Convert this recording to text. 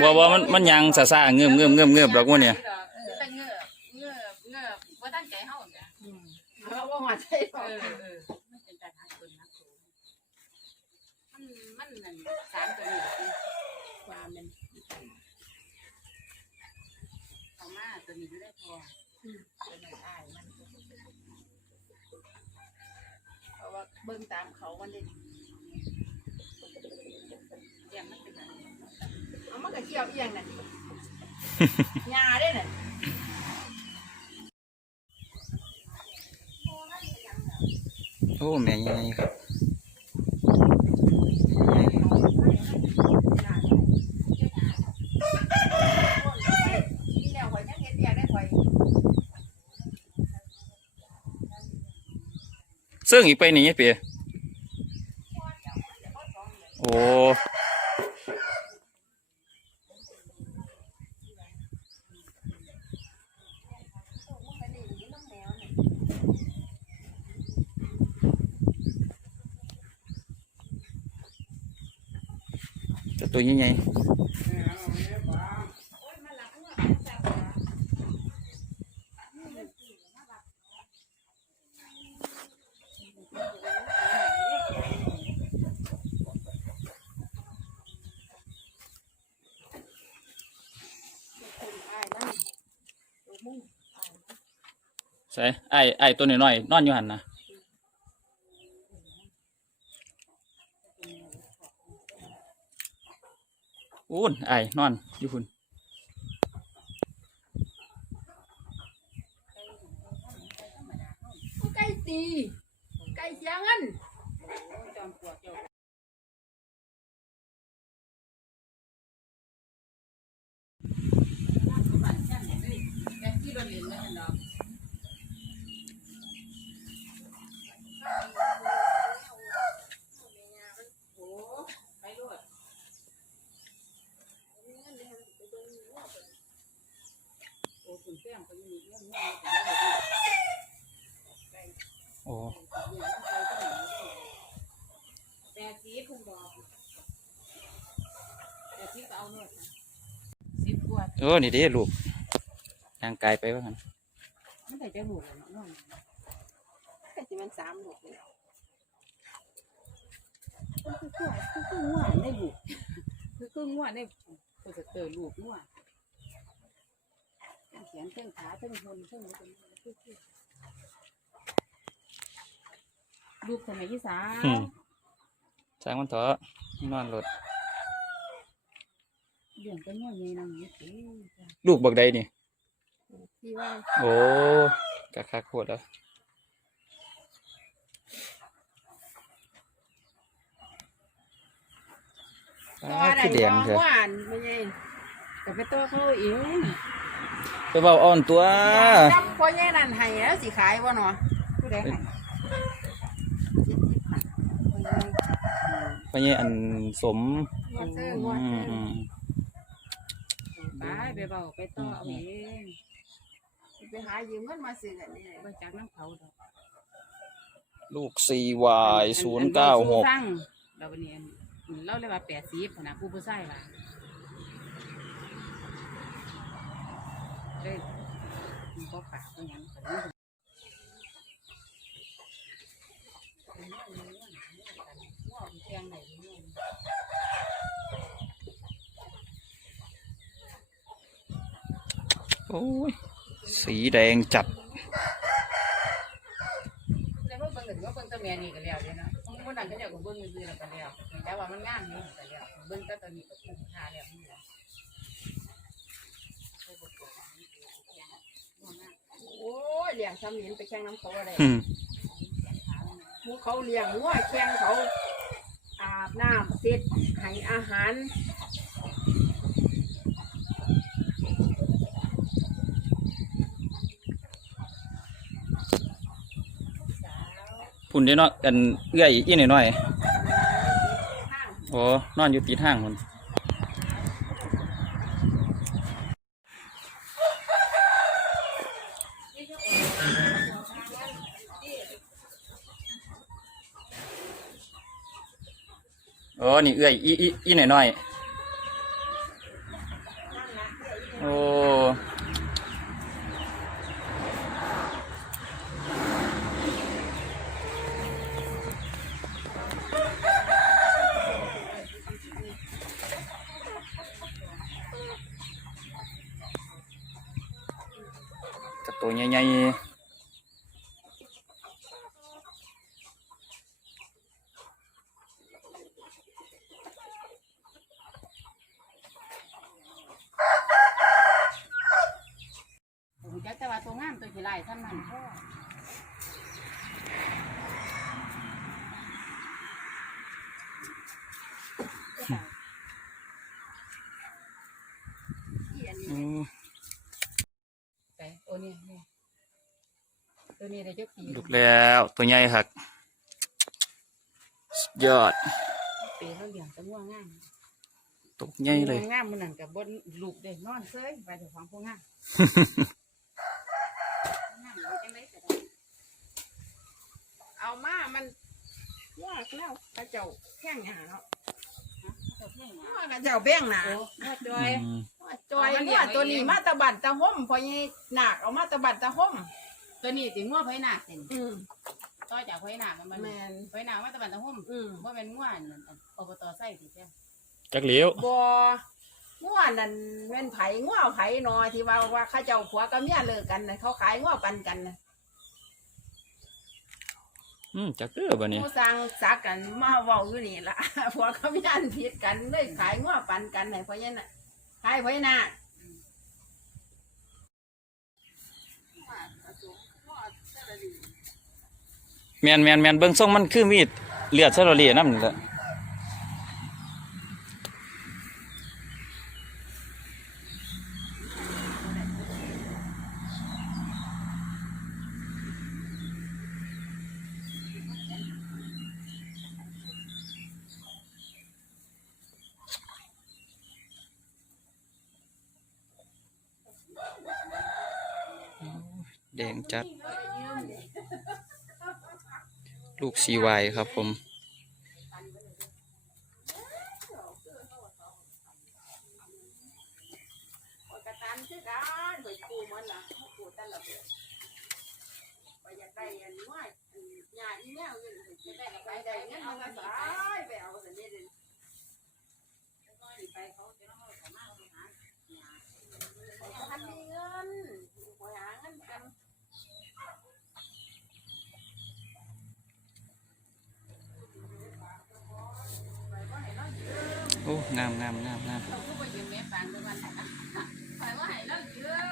บัวบัวมันมันยังซาซาเงือบเงือบเงือบเงือบดอกงูเนี่ยแต่เงือบเงือบเงือบว่าตั้งใจเฮาเนี่ยเราว่าหัวใจเออเออมันเป็นการหาคนนักสูมันมันนั่นสารตัวนี้ความเป็นเอามาตัวนี้อยู่ได้พอตัวนี้อ้ายมันเพราะว่าเบิ่งตามเขามันเด่นแยมมันเป็นอะไร กี่ยวเอียงน่ะยาได้น่ะโอ้แม่ยังเฮ็ดเบียกได้ข่อยซึ่งอีกไปนี่เปียโอ้ ต่ตัวใหญ่ๆใส่ไอ้ไอ้ตัวน้อยๆนอนอยู่หันนะ อู้นไอ้นอนอยู่หุ่นไก่ตีไก่เสียเงินจอมปลวกเจ้าแกที่โดนเล่นแล้วกันดอกโอ้ไปรวด โอ้คุณแป้งเขาอยู่นี่เรื่องนี้โอ้แต่สีคุณบอกแต่ที่ก็เอาเนื้อสิบกว่าโอ้นี่เด้ลูกทางกายไปว่างั้นไม่ได้จะหลุดแล้วเนาะไก่สิมันสามลูกเลยคือคือคือคืองัวได้บุกคือคืองัวได้ก็จะเจอลูกงัว เขียนเส้นขาเส้นคนเส้นอะไรคือคือลูกสมัยที่สาอืมจ้างมันเถอะนอนรถเลี้ยงเป็นงัวใหญ่นำนี่สิลูกบักใดนี่ ที่ว่าโอ้กะคักโคตรแล้วอ้าวคือแดงเถอะหวานไม่ใช่แต่ไปตัวเขาเอง ไปเบาอ่อนตัวจำพ่อใหญ่นั่นให้แล้วสิขายบ่เนาะผู้ใดให้ไปเนี่ยอันสมงวดซื้ออืงวดมซื้ออืมไปไปเบาไปต่อเอาเองไปหายืมเงินมาซื้อกันนี่แหละไปจากน้ำเขาดอกลูก 4y ศูนย์เก้าหกสั่งเราวันนี้เราเลยว่าแปดสิบนะผู้ผู้ชายว่า เลยมันก็ปากก็ยังแต่นี่เตียงไหนนี่โอ้ย สีแดงจัดแล้วว่าเบิ่งก็ถือว่าเบิ่งตัวเมียนี่ก็แล้วเนาะคนนั้นก็เจ้าก็เบิ่งซื่อๆแล้วก็แล้วแต่ว่ามันงามนี่ก็แล้วเบิ่งต่ตัวนี้ก็คุ้มค่าแล้วนี่แหละ โอ้ย เลี้ยงซ้ำเลี้ยงไปแข่งน้ำเขาอะไรอืมหมูเขาเลี้ยงงัวแข่งเขาอาบน้ำเสร็จให้อาหาร พุ่นได้เนาะกันเอื้อยอีหน่อยหน่อยข้างๆโอ้นอนอยู่ตีทางพุ่น โอ้นี่เอื้อยอีอีอีหน่อยหน่อยโอ้กับตัวใหญ่ๆ ผมจักแต่ว่าตัวงามตัวขี้ลายซ้ำนั่นพ่ออืมไปตัวนี้นี่ตัวนี้ได้จักปีลุกแล้วตัวใหญ่ครับสุดยอดปีเขาเลี้ยงแตะง่วงงามตกใหญ่เลยงามมันนั่นกับบนลูกเด้นอนเซยไปเถอะของพวกงามงามอยู่จังได๋ก็ได้ เอามามันยาก แล้วกระเจ้าแข้งหนาเนาะเจ้าเพ่งว่ากระเจ้าแบ่งหนาโอ้ยอดจอยอืมว่าจอยว่าตัวนี้มาตะบันตะห่มพอยี่หนักเอามาตะบันตะห่มตัวนี้สิงัวไผหนักสิอืมต่อจากไผหนักมันแมนไผหนักมาตะบันตะห่มอืมบ่แม่นงัวนั่นอบตใส่สิจ้ะจักเหลียวบัวง่วนั่นแม่นไผ่ง่วไผ่นอที่ว่าว่าเข้าเจ้าผัวกับเมียเลิกกันน่ะเขาขายง่วปันกันน่ะ อืมจักเด้อบัดนี้ผู้สั่งซักกันมาเว้าอยู่นี่ล่ะ ผัวกับเมียอันผิดกันเลยขายง่วปันกันให้พ่อยันน่ะขายพ่อยันน่ะแมนแมนแมนเบิ่งทรงมันคือมีดเลือดซะเราเลียน้ำนี่แหละ แดงจัด ลูกซีวายครับผม ไปเขาจะต้องเอาของมาเอาไปหาทันมีเงิน งามงามงามงาม เราก็ไปยืมเมียปานด้วยวันไหนนะคอยว่าให้เรายอะ